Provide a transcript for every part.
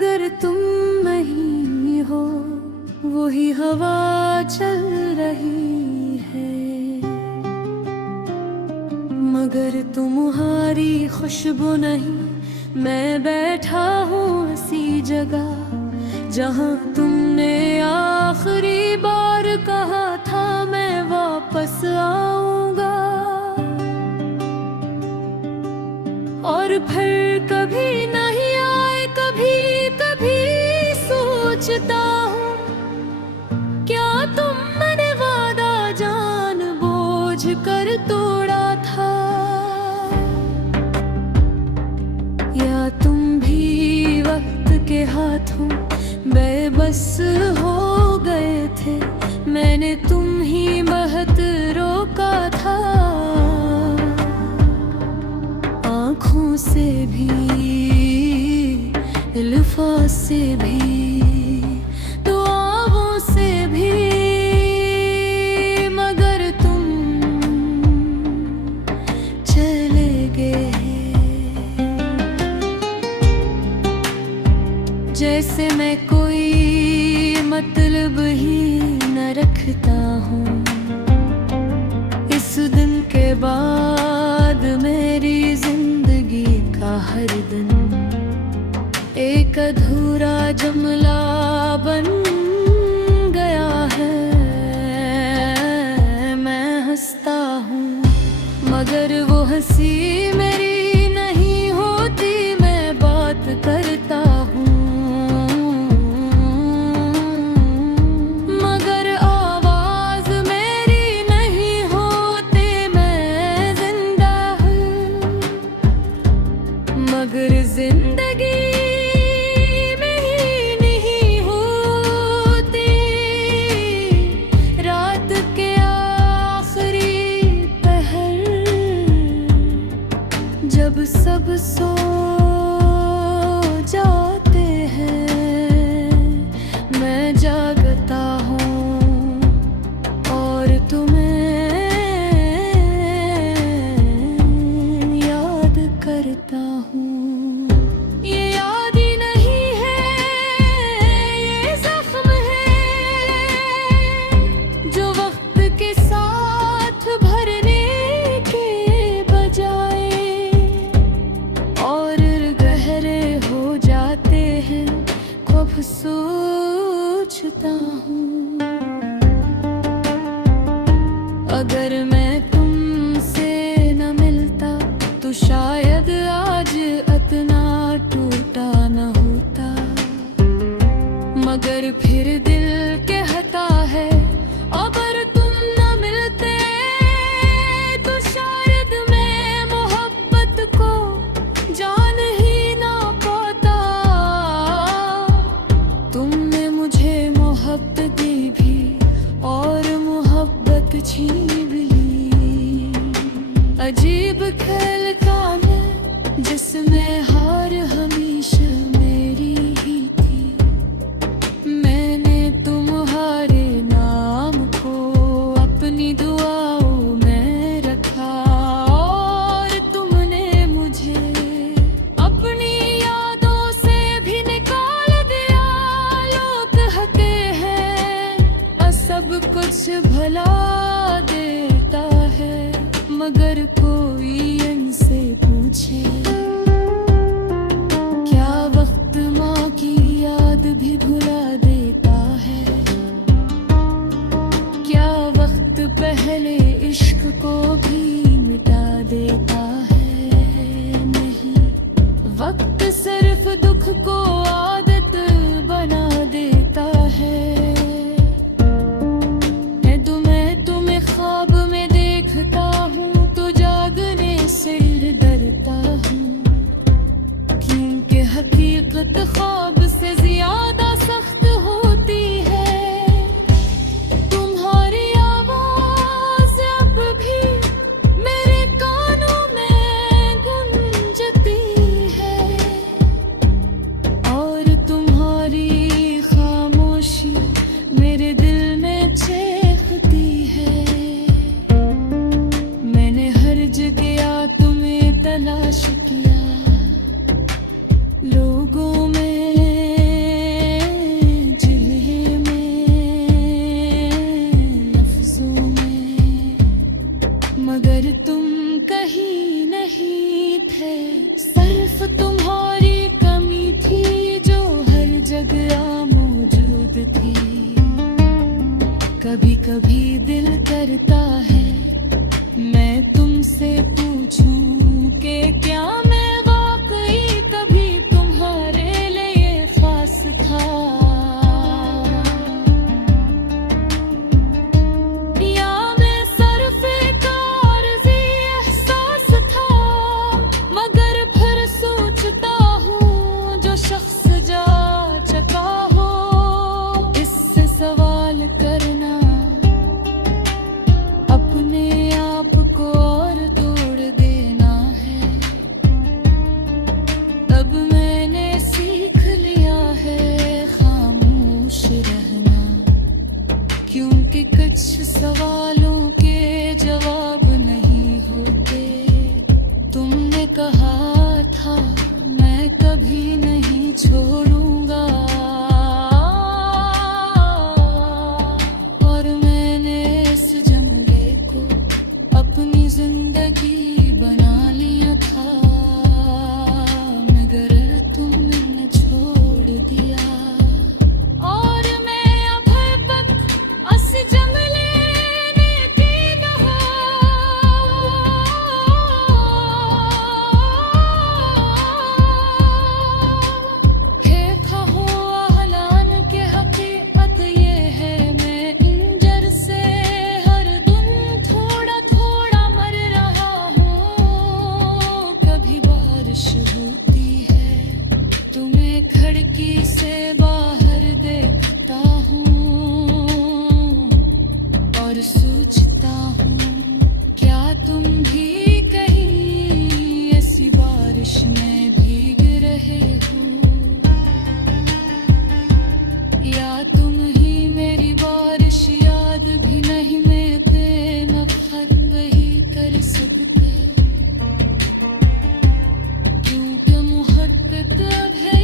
मगर तुम नहीं हो, वही हवा चल रही है। मगर तुम्हारी खुशबू नहीं, मैं बैठा हूँ ऐसी जगह जहाँ तुमने आखिरी बार कहा था मैं वापस आऊंगा। और फिर कभी नहीं आए, कभी कभी सोचता हूँ क्या तुमने वादा जानबूझ कर तोड़ा था, या तुम भी वक्त के हाथों बेबस हो गए थे। मैंने तुम ही बहुत रोका था, आँखों से भी अल्फाज से भी दुआओं से भी, मगर तुम चले गए। जैसे मैं कोई मतलब ही न रखता हूँ, इस दिन के बाद मेरी जिंदगी का हर दिन एक अधूरा जुमला बन गया है। मैं हंसता हूँ मगर वो हंसी मेरी नहीं होती, मैं बात करता हूँ मगर आवाज मेरी नहीं होती, मैं जिंदा हूँ मगर जिंदगी जब सब सो जाते हैं मैं जागता हूँ और तुम्हें याद करता हूँ। ये याद ही नहीं है, ये जख्म है जो वक्त के साथ भरने के बजाय खूब सोचता हूँ। अगर मैं तुमसे न मिलता तो शायद आज इतना टूटा न होता, मगर फिर दिल कहता है अगर तुम न मिलते तो शायद मैं मोहब्बत को जान ही ना पाता। तुमने मुझे मोहब्बत दी भी और मोहब्बत छीन भी ली। अजीब खेल का मैं जिसमें हार हमेशा मेरी ही थी। मैंने तुम्हारे नाम को अपनी दुआओं में रखा और तुमने मुझे अपनी यादों से भी निकाल दिया। लोग कहते हैं सब कुछ भला देता है, मगर कोई इनसे पूछे क्या वक्त माँ की याद भी भुला देता है। क्या वक्त पहले इश्क को भी मिटा देता है। नहीं, वक्त सिर्फ दुख को आदत बना देता है। तुम्हें ख्वाब में देखता हूँ तो जागने से डरता हूँ, क्योंकि हकीकत ख्वाब से ज्यादा सख्त होती है। तुम्हारी आवाज अब भी मेरे कानों में गूंजती है और तुम्हारी खामोशी मेरे दिल में चेखती है। मैंने हर जगह तुम्हें तलाश किया, लोगों में कभी दिल करता है मैं तुमसे पूछूं कि क्या मैं वाकई कभी तुम्हारे लिए खास था, या मैं सिर्फ एक आरज़ी एहसास था। मगर फिर सोचता हूँ जो शख्स जा चुका हो, इससे सवाल करना अपने आप को और तोड़ देना है। अब मैंने सीख लिया है खामोश रहना, क्योंकि कुछ सवालों के जवाब नहीं होते। तुमने कहा था मैं कभी नहीं छोड़ूंगा, और मैंने इस जंगले को अपनी जिंदगी बना लिया था। मगर तुमने छोड़ दिया, और मैं अब तक इस जंगले ने की बहा है कहो आलान के हकीकत ये है। मैं इंजर से हर दिन थोड़ा थोड़ा मर रहा हूँ। कभी बारिश होती है तुम्हें खिड़की से बाहर देखता हूँ, और सोचता हूँ क्या तुम भी कहीं ऐसी बारिश में भीग रहे हो, या तुम ही मेरी बारिश याद भी नहीं में बेनफर वही कर सकते, क्योंकि मोहब्बत अब है।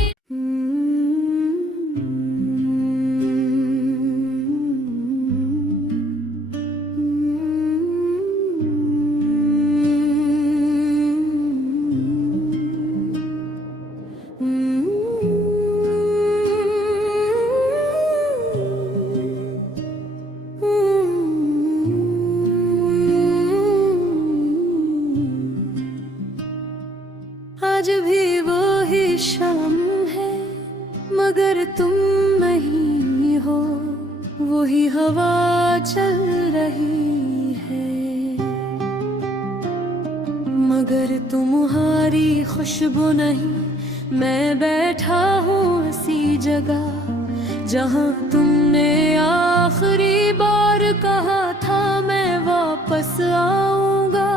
आज भी वो ही शाम है मगर तुम नहीं हो, वही हवा चल रही है मगर तुम्हारी खुशबू नहीं। मैं बैठा हूँ इसी जगह जहाँ तुमने आखिरी बार कहा था मैं वापस आऊंगा,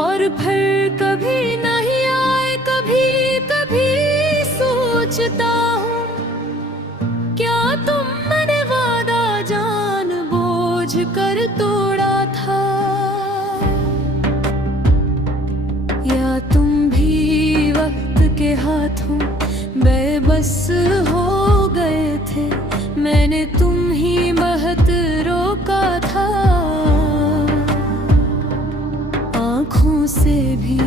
और फिर कभी नहीं आए। कभी कभी सोचता हूँ क्या तुमने वादा जानबूझ कर तोड़ा था, या तुम भी वक्त के हाथों बेबस हो गए थे। मैंने तुम ही बहुत रोका था, आँखों से भी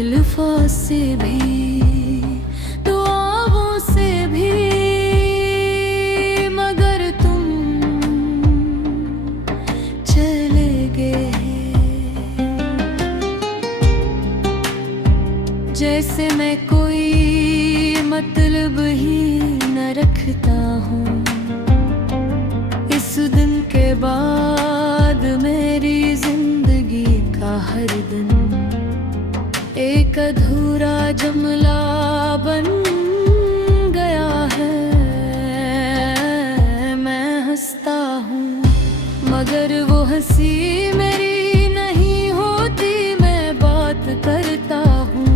अल्फाज से भी दुआओं से भी, मगर तुम चले गए। जैसे मैं कोई मतलब ही न रखता हूँ। इस दिन के बाद मेरी जिंदगी का हर दिन एक अधूरा जुमला बन गया है। मैं हंसता हूँ मगर वो हंसी मेरी नहीं होती। मैं बात करता हूँ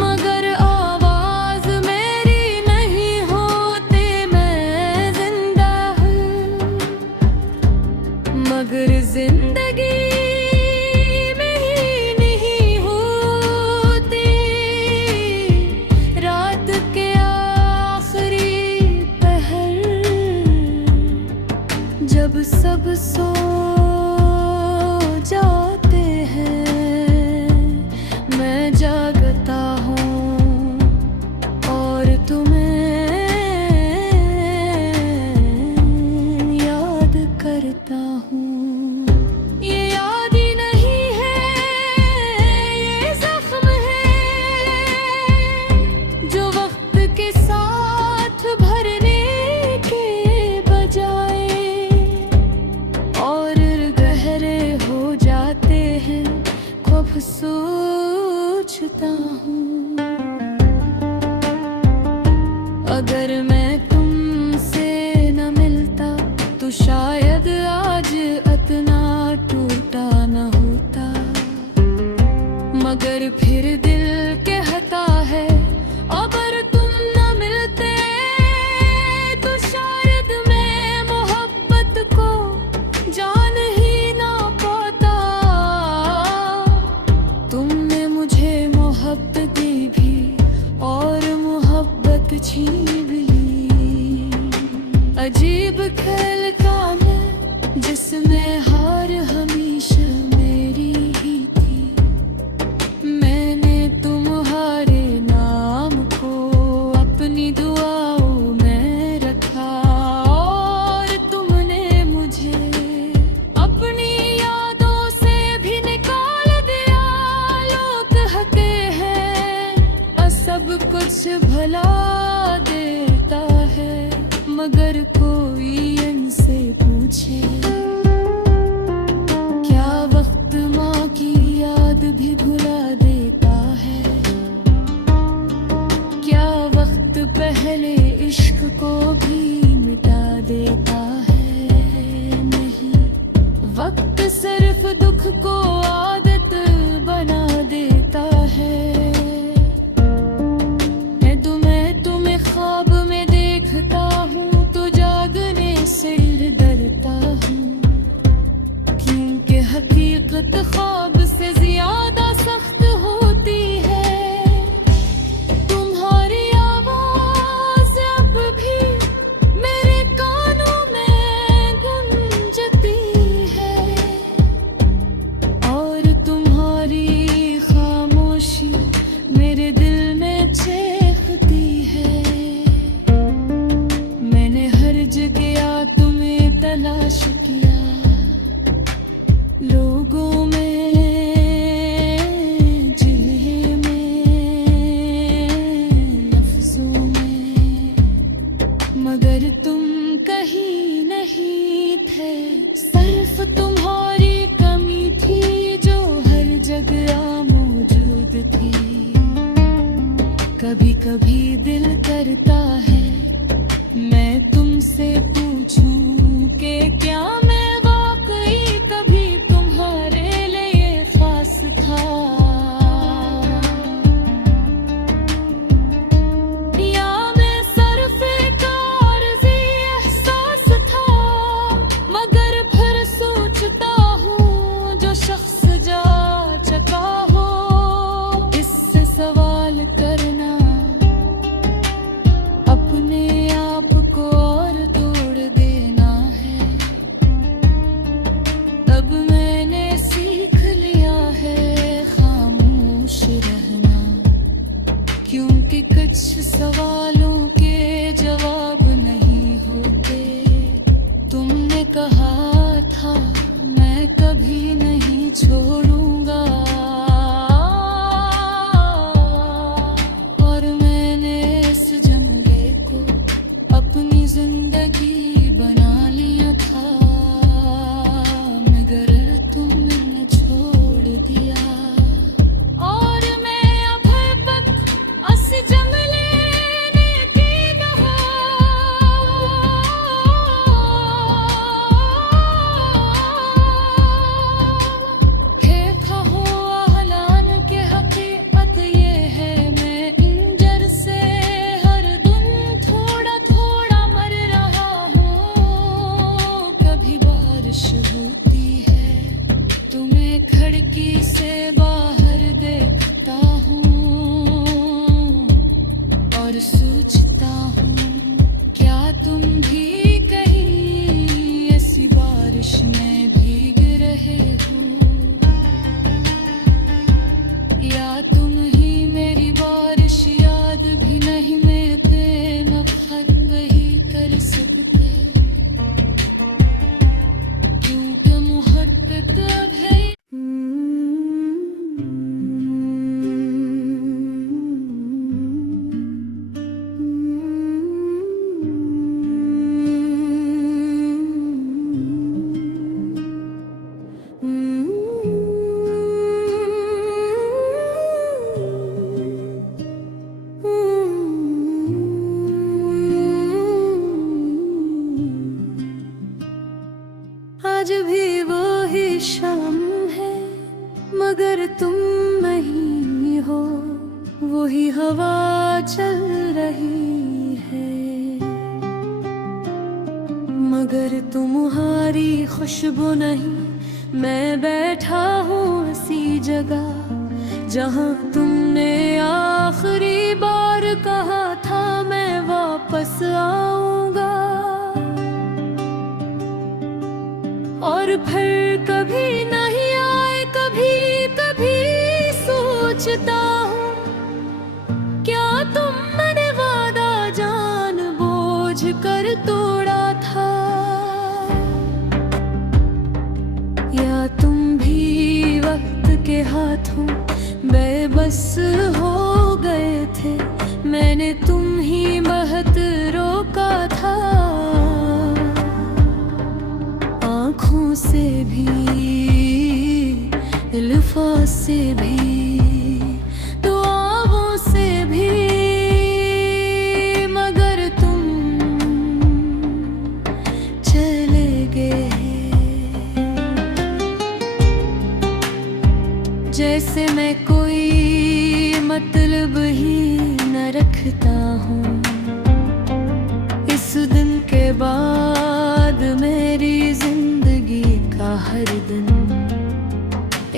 मगर आवाज मेरी नहीं होती। मैं जिंदा हूँ मगर जिंदगी सोचता हूँ। अगर मैं तुमसे न मिलता तो शायद आज इतना टूटा न होता। मगर फिर दिल कहता है अगर तुम न मिलते तो शायद मैं मोहब्बत को जान ही ना पाता। तुमने मुझे मोहब्बत दी भी और मोहब्बत छीन भी ली। अजीब खेल का मैं जिसमें हार हमेशा मेरी ही थी। मैंने तुम्हारे नाम को अपनी दुआओं में रखा और तुमने मुझे अपनी यादों से भी निकाल दिया। लोग कहते हैं सब कुछ भला देता है, मगर कोई इनसे पूछे क्या वक्त माँ की याद भी भुला देता है। क्या वक्त पहले इश्क को भी मिटा देता है। नहीं, वक्त सिर्फ दुख को आदत बना देता है। मैं तुम्हें ख्वाब में देखता हूँ तो जागने से डरता हूँ। क्योंकि हकीकत ख्वाब से ज्यादा सख्त होती है। तुम्हारी आवाज अब भी मेरे कानों में गूंजती है और तुम्हारी खामोशी मेरे दिल में चेखती है। मैंने हर जगह तुम्हें तलाश किया, लोगों में, जिन्हें में, लफ्जों में, मगर तुम कहीं नहीं थे। सिर्फ तुम्हारी कमी थी जो हर जगह मौजूद थी। कभी कभी दिल करता है मैं तुमसे पूछूं कि क्या मैं वाकई कभी तुम्हारे लिए खास था। या मैं सिर्फ एक आरज़ी एहसास था। मगर फिर सोचता हूँ जो शख्स जा चुका हो इससे सवाल करना अपने आप को और तोड़ देना है। अब मैंने सीख लिया है खामोश रहना। क्योंकि कुछ सवालों के जवाब नहीं होते। तुमने कहा था मैं कभी नहीं छोड़ूंगा और मैंने इस जंगले को अपनी जिंदगी बना लिया था। मगर तुमने छोड़ दिया और मैं अब तक इस जंगले ने की रहा। देखा हो आलान के हकीकत ये है मैं इंजर से हर दिन थोड़ा थोड़ा मर रहा हूँ। कभी बारिश होती है तुम्हें खिड़की से बाहर देखता हूँ और सोचता हूँ क्या तुम भी कहीं ऐसी बारिश में भीग रहे हो। या तुम ही मेरी बारिश याद भी नहीं में थे। मफखर वही कर सकते क्योंकि मोहब्बत अब है। तुम नहीं हो, वही हवा चल रही है, मगर तुम्हारी खुशबू नहीं। मैं बैठा हूँ उसी जगह जहाँ तुमने आखिरी बार कहा था मैं वापस आऊंगा। और फिर कभी नहीं आए, कभी कभी सोचता हूँ क्या तुमने वादा जानबूझ कर तोड़ा था, या तुम भी वक्त के हाथों बेबस हो गए थे। मैंने तुम ही बहुत रोका था, आँखों से भी अल्फाज से भी दुआओं से भी, मगर तुम चले गए। जैसे मैं कोई मतलब ही न रखता हूँ, इस दिन के बाद मेरी जिंदगी का हर दिन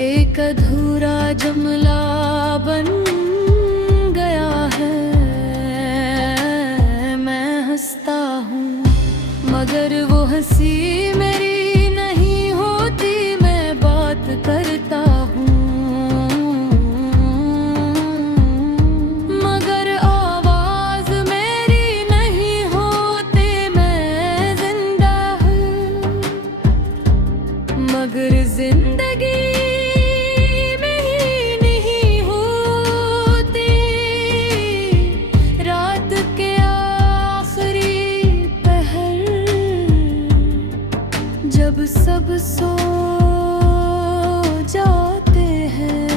एक अधूरा जुमला बन गया है। मैं हंसता हूँ मगर वो हंसी मेरी नहीं होती, मैं बात करता हूँ मगर आवाज मेरी नहीं होती। मैं जिंदा हूँ मगर जिंदगी जब सब सो जाते हैं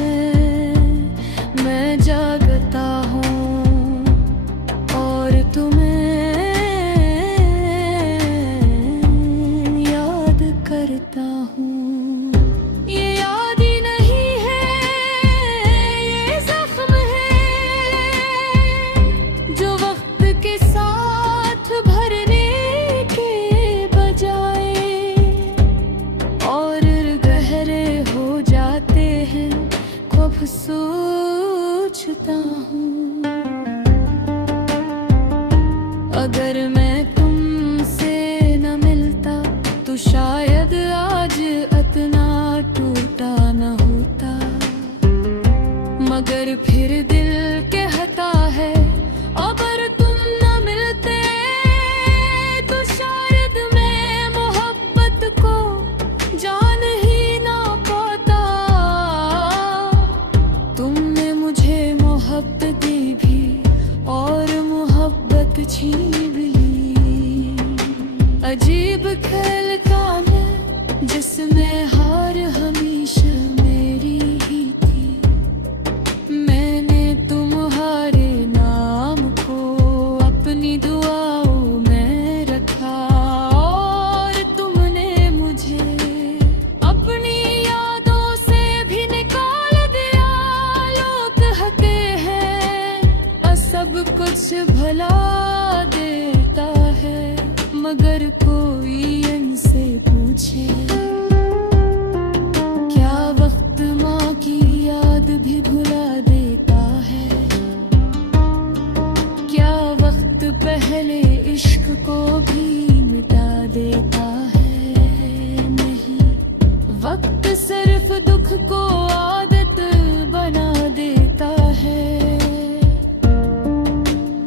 मैं जागता हूँ और तुम्हें याद करता हूँ। ये याद ही नहीं है, ये जख्म है जो वक्त के साथ भरने के बजाय सोचता हूँ। अगर मैं तुमसे न मिलता तो शायद आज इतना टूटा न होता, मगर फिर दिल कहता है अगर तुम न मिलते तो शायद मैं मोहब्बत को जान ही ना पाता। तुमने मुझे मोहब्बत दी भी और मोहब्बत छीन भी ली। अजीब खेल का मैं जिसमें हार हमेशा मेरी ही थी। मैंने तुम्हारे नाम को अपनी दुआओं में रखा और तुमने मुझे अपनी यादों से भी निकाल दिया। लोग कहते हैं सब कुछ भला देता है, मगर कोई इनसे पूछे क्या वक्त माँ की याद भी भुला देता है। क्या वक्त पहले इश्क को भी मिटा देता है। नहीं, वक्त सिर्फ दुख को आदत बना देता है।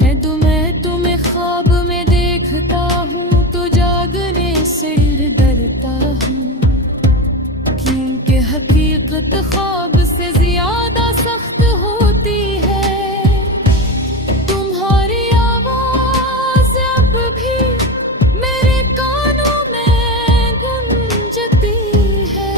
मैं तुम्हें ख्वाब में देखता हूँ तो जागने से डरता हूँ, क्योंकि हकीकत ख्वाब से ज्यादा सख्त होती है। तुम्हारी आवाज अब भी मेरे कानों में गूंजती है।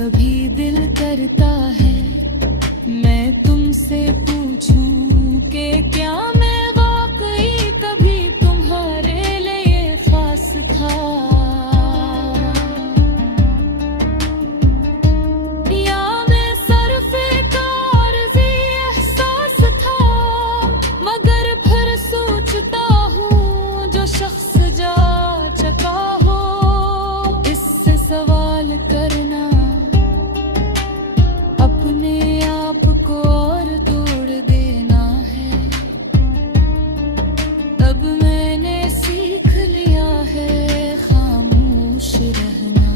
कभी दिल करता है मैं तुमसे पूछूं कि क्या मैं वाकई कभी तुम्हारे लिए खास था, या मैं सिर्फ एक आरज़ी एहसास था। मगर फिर सोचता हूँ जो शख्स जा चुका हो, इससे सवाल करना अपने आप को और तोड़ देना है। अब मैंने सीख लिया है खामोश रहना,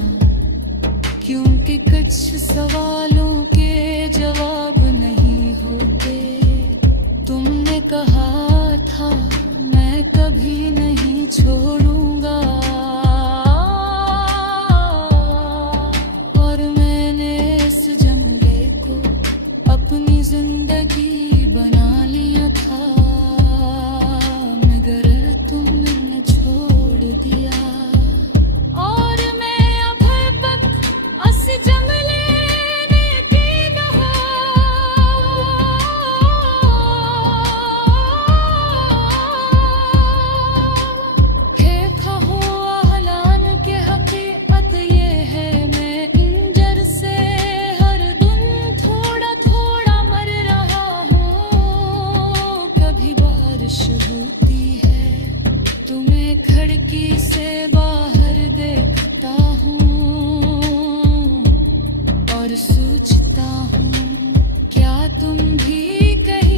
क्योंकि कुछ सवालों के जवाब नहीं होते। तुमने कहा था मैं कभी नहीं छोड़ूंगा, और मैंने इस जंगले को अपनी जिंदगी बना लिया था। मगर तुमने छोड़ दिया, और मैं अब तक अस जंगले ने की रहा। हे कहो आलान के हकीकत ये है, मैं इंजर से हर दिन थोड़ा थोड़ा मर रहा हूँ। कभी बारिश होती है तुम्हें खिड़की से बाहर देखता हूँ, और सोचता हूँ क्या तुम भी कहीं